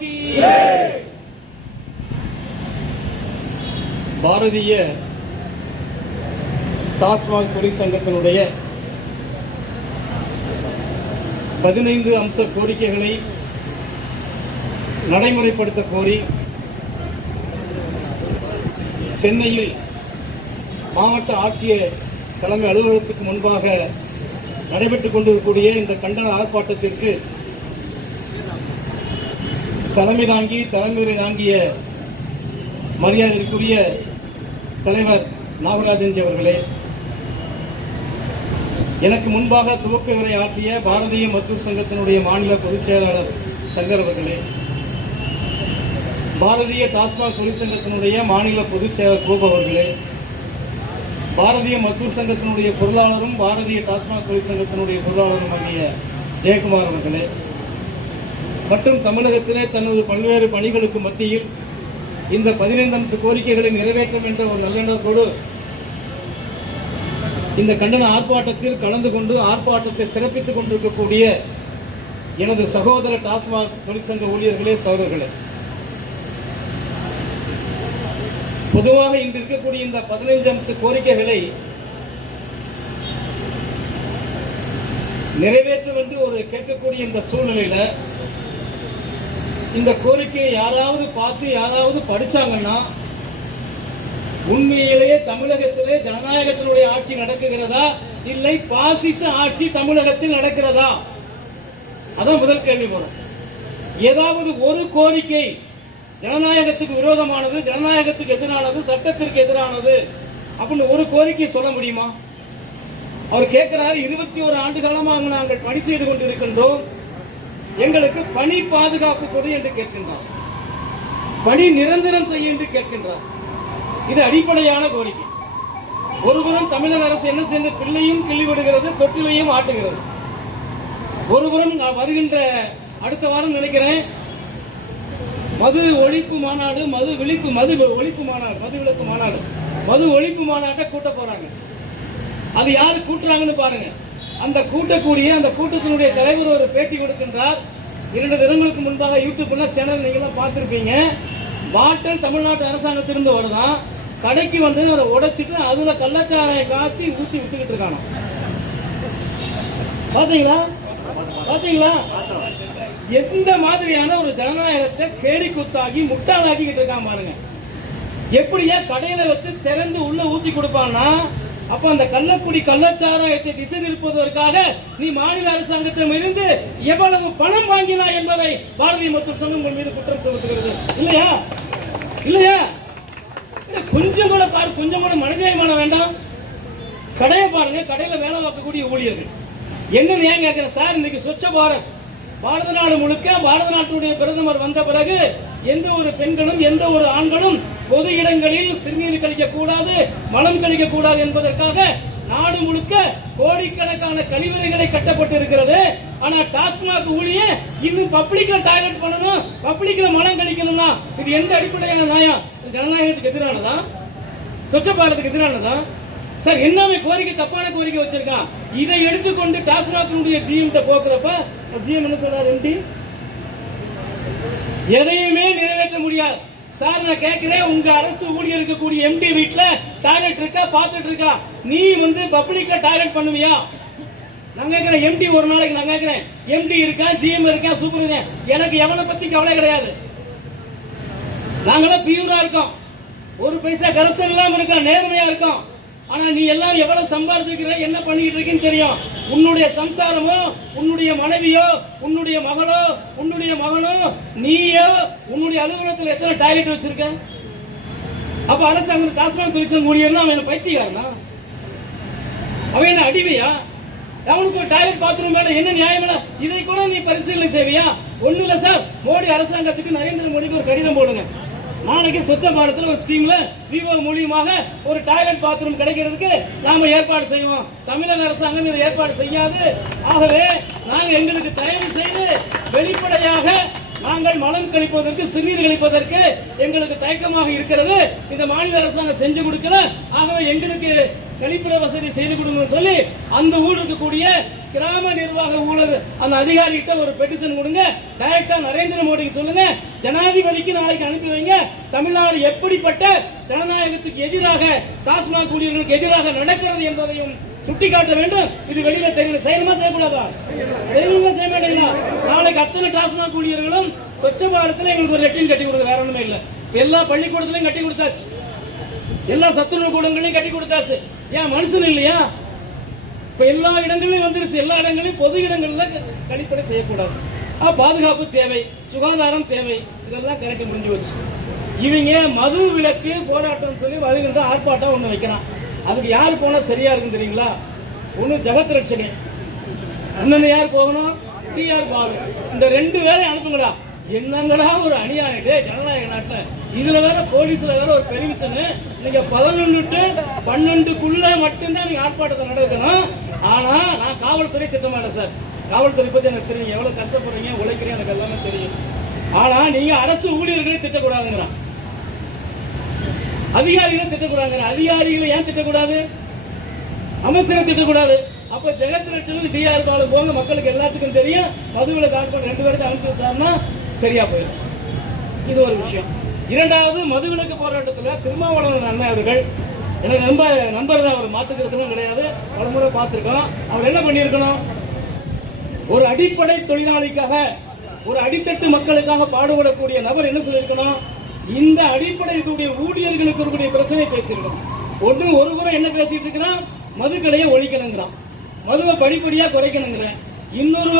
की பாரதிய டாஸ்மாக் தொழிற்சங்கத்தினுடைய 15 அம்ச கோரிக்கைகளை நடைமுறைப்படுத்த கோரி சென்னையில் மாவட்ட ஆட்சியர் தலைமை அலுவலகத்துக்கு முன்பாக நடைபெற்றுக் கொண்டிருக்கக்கூடிய இந்த கண்டன ஆர்ப்பாட்டத்திற்கு தலைமை தாங்கிய மரியாதைக்குரிய தலைவர் நாகராஜன் அவர்களே, எனக்கு முன்பாக துவக்க உரை ஆற்றிய பாரதிய மத்தூர் சங்கத்தினுடைய மாநில பொதுச் செயலாளர் சங்கர் அவர்களே, பாரதிய டாஸ்மாக் தொழிற்சங்கத்தினுடைய மாநில பொதுச் செயலர் கோபு அவர்களே, பாரதிய மத்தூர் சங்கத்தினுடைய பொருளாளரும் பாரதிய டாஸ்மாக் தொழிற்சங்கத்தினுடைய பொருளாளரும் ஆகிய ஜெயக்குமார் அவர்களே, மற்றும் தமிழகத்திலே தனது பல்வேறு பணிகளுக்கு மத்தியில் இந்த 15 அம்ச கோரிக்கைகளை நிறைவேற்றும் என்ற ஒரு நல்லெண்ணத்தோடு இந்த கண்டன ஆர்ப்பாட்டத்தில் கலந்து கொண்டு ஆர்ப்பாட்டத்தை சிறப்பித்துக் கொண்டிருக்கக்கூடிய எனது சகோதர டாஸ்மாக் தொழிற்சங்க ஊழியர்களே, சகோதரர்களே, பொதுவாக இன்று இருக்கக்கூடிய இந்த 15 அம்ச கோரிக்கைகளை நிறைவேற்றும் என்று ஒரு கேட்கக்கூடிய இந்த சூழ்நிலையில இந்த கோரிக்கையை யாராவது பார்த்து யாராவது படிச்சாங்கன்னா உண்மையிலேயே தமிழகத்திலே ஜனநாயகத்தினுடைய ஆட்சி நடக்குகிறதா இல்லை பாசிச ஆட்சி தமிழகத்தில் நடக்கிறதா? அதான் முதல் கேள்வி போறோம். ஏதாவது ஒரு கோரிக்கை ஜனநாயகத்துக்கு விரோதமானது, ஜனநாயகத்துக்கு எதிரானது, சட்டத்திற்கு எதிரானது அப்படின்னு ஒரு கோரிக்கை சொல்ல முடியுமா? அவர் கேட்கிறாரு, 21 ஆண்டு காலமாக நாங்கள் பணி செய்து கொண்டிருக்கின்றோம், எங்களுக்கு பணி பாதுகாப்பு கொடு என்று கேட்கின்றார், பணி நிரந்தரம் செய்ய என்று கேட்கின்றார். இது அடிப்படையான கோரிக்கை. ஒருபுறம் தமிழக அரசு என்ன செய்த, பிள்ளையும் கிள்ளி விடுகிறது, தொட்டிலையும் ஆட்டுகிறது. ஒருபுறம் வருகின்ற அடுத்த வாரம் நினைக்கிறேன் மது ஒழிப்பு மாநாடு, மது ஒழிப்பு மாநாடு, மது ஒழிப்பு மாநாட்டை கூட்ட போறாங்க. அது யாரு கூட்டுறாங்கன்னு பாருங்க. அந்த கூட்டத்தினுடைய தலைவர் ஒரு பேட்டி கொடுக்கின்றார். 2 தினங்களுக்கு முன்பாக யூடியூப்ல சேனல் நீங்க பார்த்திருப்பீங்க. பாட்டில் தமிழ்நாட்டு அரசாங்கத்திலிருந்து வருதான், கடைக்கு வந்து அதை உடைச்சிட்டு அதுல கள்ளச்சாராயம் காய்ச்சி ஊற்றி விட்டுக்கிட்டு இருக்காங்க. பாத்தீங்களா எந்த மாதிரியான ஒரு ஜனநாயகத்தை கேலி குத்தாகி முட்டாளாக்கிட்டு இருக்கான் பாருங்க. எப்படியா கடையில வச்சு திறந்து உள்ள ஊத்தி கொடுப்பான்னா, அப்ப அந்த கள்ளச்சாராயத்தை திசை திருப்பதற்காக நீ மாநில அரசாங்கத்திடம் இருந்து எவ்வளவு பணம் வாங்கினாய் என்பதை பாரதிய மத்தூர் சங்கம் உங்கள் மீது குற்றம் சுமத்துகிறது. இல்லையா? கொஞ்சம் கூட மனிதாபிமானம் வேண்டாம். கடையை பாருங்க, கடையில வேலை பார்க்கக்கூடிய ஊழியர்கள் என்ன ஏன் கேட்கிறேன் சார், இன்னைக்கு ஸ்வச்ச பாரத் பாரத நாடு முழுக்க பாரத நாட்டுடைய பிரதமர் வந்த பிறகு எந்த ஒரு பெண்களும் எந்த ஒரு ஆண்களும் பொது இடங்களில் சிறுநீர் கழிக்க கூடாது, மலம் கழிக்க கூடாது என்பதற்காக நாடு முழுக்க கோடிக்கணக்கான கழிவறைகளை கட்டப்பட்டு இருக்கிறது. ஆனா டாஸ்மாக் ஊழியர் இன்னும் பப்ளிக்ல டாய்லெட் பண்ணணும், பப்ளிக்ல மலம் கழிக்கணும்னா இது எந்த அடிப்படையான நியாயம்? ஜனநாயகத்துக்கு எதிரானதா? ஸ்வச்ச பாரத்துக்கு எதிரானதா? சார் என்னமே கோரிக்கை, தப்பான கோரிக்கை வச்சிருக்கான். இதை எடுத்துக்கொண்டு டாஸ்மாக் ஜிஎம் போக்குறப்ப ஜிஎம் என்ன சொல்றாரு, எம்டி எதையுமே நிறைவேற்ற முடியாது. சார் நான் கேட்கிறேன், உங்க அரசு ஊழியர் இருக்கக்கூடிய எம்டி வீட்டுல டாய்லெட் இருக்கா, பார்த்துட்டு இருக்கா? நீ வந்து பப்ளிக்ல டாய்லெட் பண்ணுவியா? நான் கேட்கிறேன், எம்டி ஒரு நாளைக்கு நான் கேட்கிறேன், எம்டி இருக்கா, ஜிஎம் இருக்கா, சூப்பர், எனக்கு எவனை பத்தி கவலை கிடையாது. நாங்களாம் பியூரா இருக்கோம், ஒரு பைசா கரப்ஷன் இல்லாம இருக்கோம், நேர்மையா இருக்கோம். ஆனா நீ எல்லாம் எவ்வளவு சம்பாதிச்சிருக்கிற, என்ன பண்ணிட்டு இருக்கீன்னு தெரியும். உன்னுடைய சம்சாரமோ, உன்னுடைய மனைவியோ, உன்னுடைய மகளோ, உன்னுடைய மகனோ, நீயோ உன்னுடைய அலுவலகத்தில் எத்தனை டாய்லெட் வச்சிருக்க? அப்ப அரசாங்கம் டாஸ்மாக் தொழிற்சங்க ஊழியர்னா அவன் பைத்தியக்காரனா? அவன் என்ன அடிமையா? அவனுக்கு ஒரு டாய்லெட் பாத்ரூம் மேல என்ன நியாயம்? இதை கூட நீ பரிசீலனை செய்வியா? ஒண்ணு இல்ல சார், மோடி அரசாங்கத்துக்கு நரேந்திர மோடிக்கு ஒரு கடிதம் போடுங்க. நாளைக்கு ஸ்வச்ச பாரத்ல ஒரு ஸ்கீம்ல விவோ மூலியமாக ஒரு டாய்லெட் பாத்ரூம் கிடைக்கிறதுக்கு நாம ஏற்பாடு செய்வோம். தமிழக அரசாங்கம் இதை ஏற்பாடு செய்யாது. ஆகவே நாங்கள் எங்களுக்கு தயவு செய்து வெளிப்படையாக நாங்கள் மலம் கழிப்பதற்கு, சிறுநீர் கழிப்பதற்கு எங்களுக்கு தயக்கமாக இருக்கிறது. இந்த மாநில அரசாங்கம் செஞ்சு கொடுக்கல. ஆகவே எங்களுக்கு கழிப்பிட வசதி செய்து கொடுங்க சொல்லி அந்த ஊர் இருக்கக்கூடிய கிராம நிர்வாக ஊழல் அந்த அதிகாரிகிட்ட ஒரு பெட்டிஷன் கொடுங்க, டைரக்டா நரேந்திர மோடிக்கு சொல்லுங்க, ஜனாதிபதிக்கு நாளைக்கு அனுப்பி வைங்க. தமிழ்நாடு எப்படிப்பட்ட ஜனநாயகத்துக்கு எதிராக, டாஸ்மாக் ஊழியர்களுக்கு எதிராக நடக்கிறது என்பதையும் சுட்டிக்காட்ட வேண்டும். இது வெளியில தெரியல, செய்யணுமா செய்யக்கூடாதா? செய்ய மாட்டீங்களா? நாளைக்கு அத்தனை டாஸ்மாக் ஊழியர்களும் சொச்ச பாரத்தில் எங்களுக்கு ஒரு லெட்டின் கட்டி கொடுக்க, வேற ஒண்ணுமே இல்ல. எல்லா பள்ளிக்கூடத்திலையும் கட்டி கொடுத்தாச்சு, எல்லா சத்துணவு கூடங்களையும் கட்டி கொடுத்தாச்சு. ஏன் மனுஷன் இல்லையா? இப்ப எல்லா இடங்களிலும் வந்துருச்சு. எல்லா இடங்களிலும் பொது இடங்கள்ல கழிப்பறை செய்யக்கூடாது. பாதுகாப்பு தேவை, சுகாதாரம் தேவை, இதெல்லாம் கரெக்ட் முடிஞ்சு வச்சு. இவங்க மது விலக்கு போராட்டம் சொல்லி வருகின்ற ஆர்ப்பாட்டம் ஒண்ணு வைக்கிறான். அதுக்கு யார் போனா சரியா இருக்கும் தெரியுங்களா? ஒண்ணு ஜெகத் ரட்சகன், அண்ணன் யார் போகணும், டிஆர் பாலு. இந்த 2 பேரை அனுப்புங்கடா. என்னங்கடா ஒரு அநியாயம் ஜனநாயக நாட்டுல. இதுல வேற போலீஸ்ல வேற ஒரு பெர்மிஷன். நீங்க 11 to 12 மட்டும்தான் நீங்க ஆர்ப்பாட்டத்தை நடக்கணும். ஆனா நான் காவல்துறை திட்டமாட்டேன் சார். காவல்துறை பத்தி எனக்கு தெரியும், எவ்வளவு கஷ்டப்படுறீங்க, உழைக்கிறீங்க, எனக்கு எல்லாமே தெரியும். ஆனா நீங்க அரசு ஊழியர்களே திட்டக்கூடாதுங்கிறான், அதிகாரிகளை திட்டக்கூடாது. அதிகாரிகளை ஏன் திட்டக்கூடாது? அமைச்சரை திட்டக்கூடாது. அப்ப ஜெகத் ரட்சகன் டிஆர் பாலு போங்க, மக்களுக்கு எல்லாத்துக்கும் தெரியும். மதுவில கார்பன் 2 பேருக்கு அனுப்பிச்சு வச்சாருன்னா சரியா போயிடும். இது ஒரு விஷயம். இரண்டாவது, மதுவிலக்கு போராட்டத்தில் திருமாவளவன் அண்ணன் அவர்கள், எனக்கு ரொம்ப நண்பர் தான், அவர் மாற்றுக்கிறதுக்கும் கிடையாது, பல முறை பார்த்திருக்கோம். அவர் என்ன பண்ணியிருக்கணும்? ஒரு அடிப்படை தொழிலாளிக்காக, ஒரு அடித்தட்டு மக்களுக்காக பாடுபடக்கூடிய நபர் என்ன சொல்லியிருக்கணும்? இந்த அடிப்படை ஊழியர்களுக்கு இருக்கக்கூடிய பிரச்சனை பேசியிருக்கணும். ஒரு முறை என்ன பேசிட்டு இருக்கிறான்? மதுக்கடையை ஒழிக்கணுங்கிறான், மதுவை படிப்படியா குறைக்கணுங்கிறான். இன்னொரு